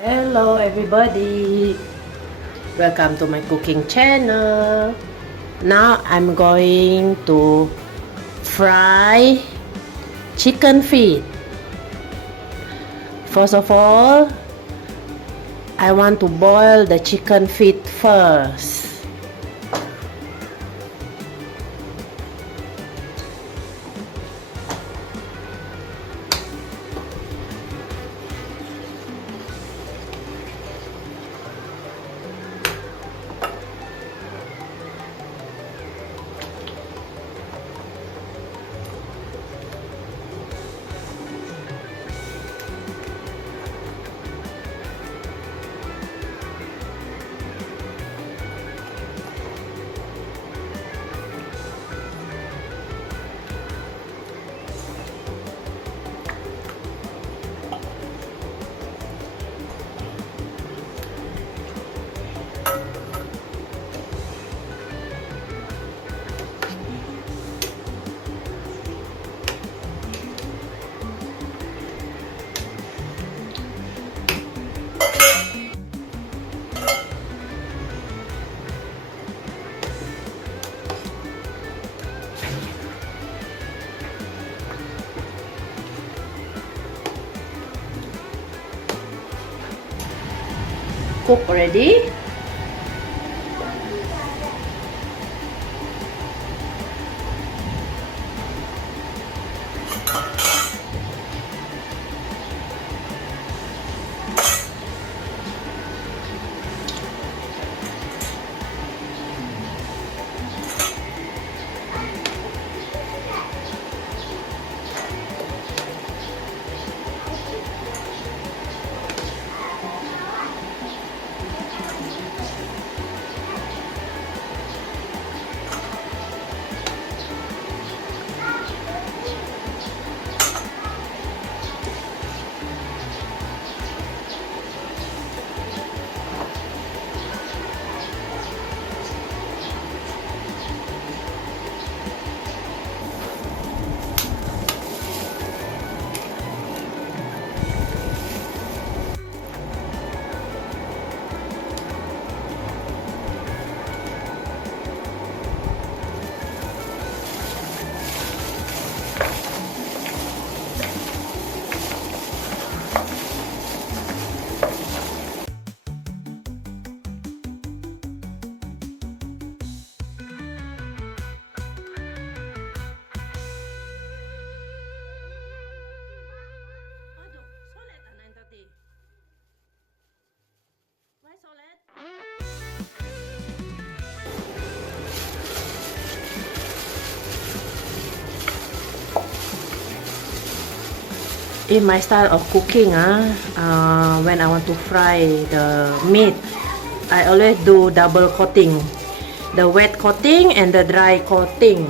Hello everybody, welcome to my cooking channel. Now I'm going to fry chicken feet. First of all, I want to boil the chicken feet first. Cook already. In my style of cooking, when I want to fry the meat, I always do double coating, the wet coating and the dry coating.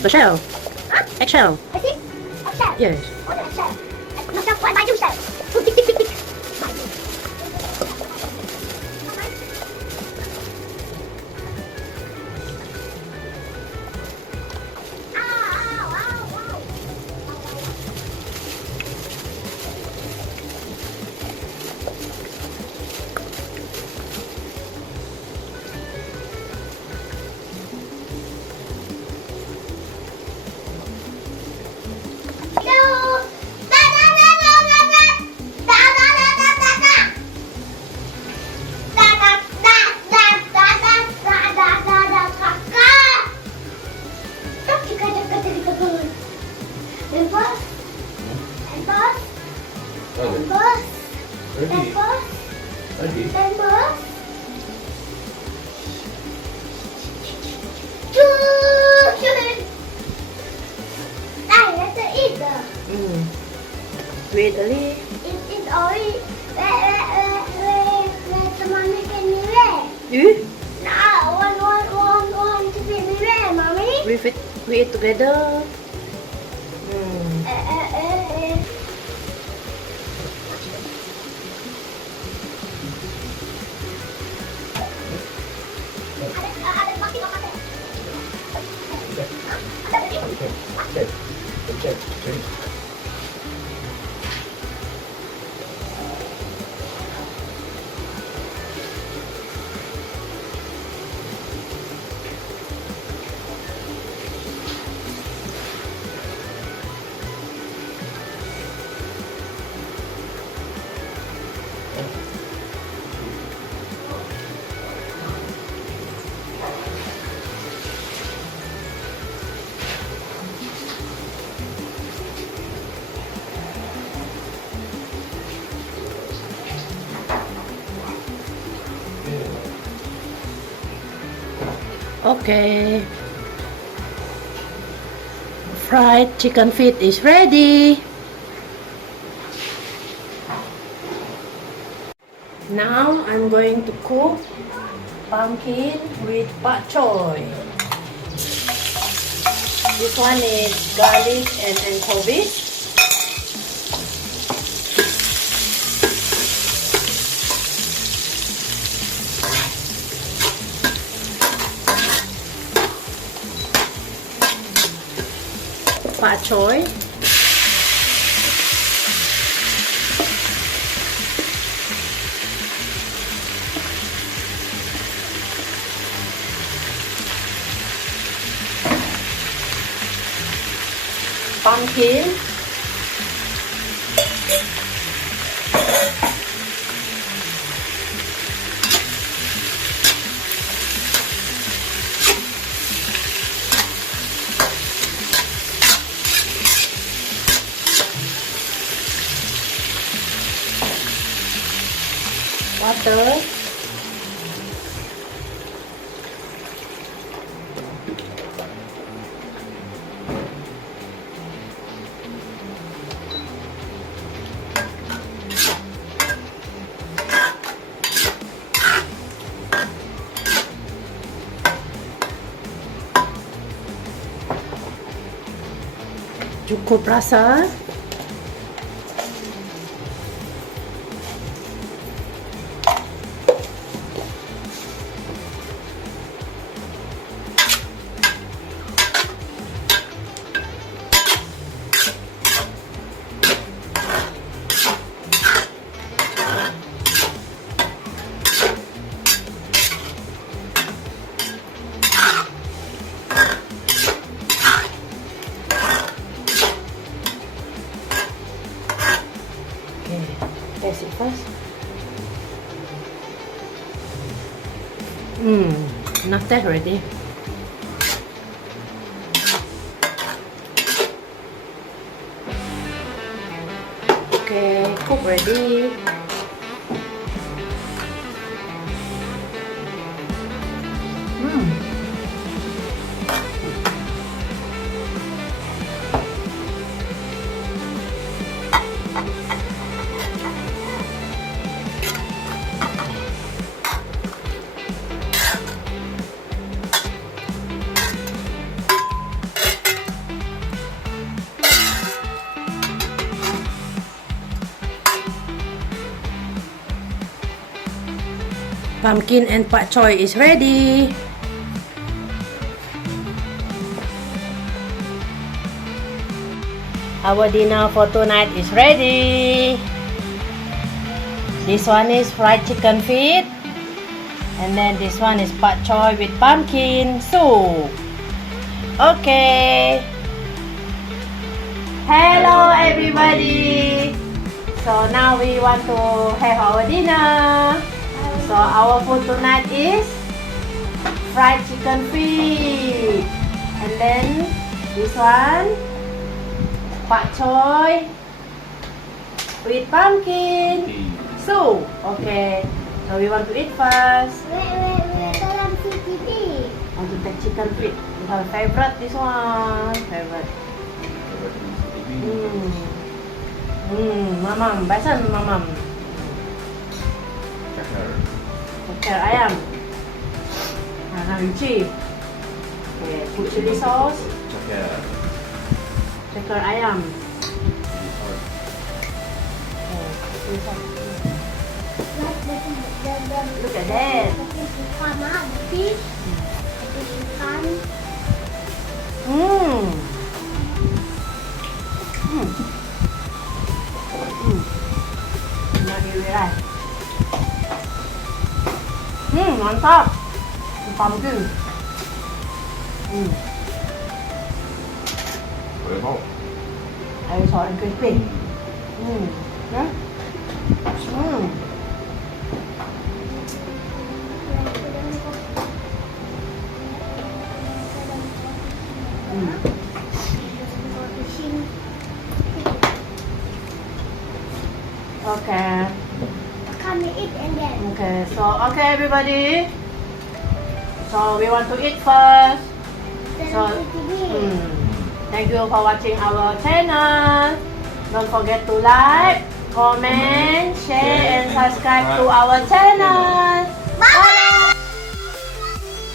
The shell. Eggshell. Yes. Wait a little. It's already where mommy can be where? You? No, one to be where, mommy? We eat together. Okay. Okay. Fried chicken feet is ready. Now I'm going to cook pumpkin with Pak Choy. This one is garlic and anchovies. Pak Choy. Pumpkin. Water. Cukup rasa. Taste it first. Enough taste already. Okay, cook ready. Pumpkin and Pak Choy is ready. Our dinner for tonight is ready. This one is fried chicken feet. And then this one is Pak Choy with pumpkin soup. Okay. Hello everybody. So now we want to have our dinner. So our food tonight is fried chicken feet, and then this one Pak Choy with pumpkin soup. Okay, so we want to eat first. Want to take chicken feet. We have favorite this one. Favorite. Mamam, basan mamam. Ceker ayam. Crunchy. Okay, put chili sauce. Ceker ayam. Okay, chili sauce. Look at that. ได้mantap pumpkin flavorful. I saw it crispy yeah okay Come and eat and then. okay so okay everybody so we want to eat first So, thank you for watching our channel. Don't forget to like, comment, share, and subscribe to our channel. Bye!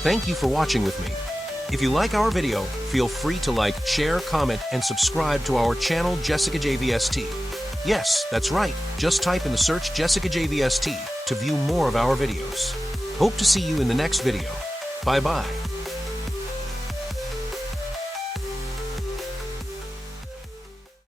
Thank you for watching with me. If you like our video, feel free to like, share, comment, and subscribe to our channel Jessicajvst. Yes, that's right. Just type in the search Jessicajvst to view more of our videos. Hope to see you in the next video. Bye-bye.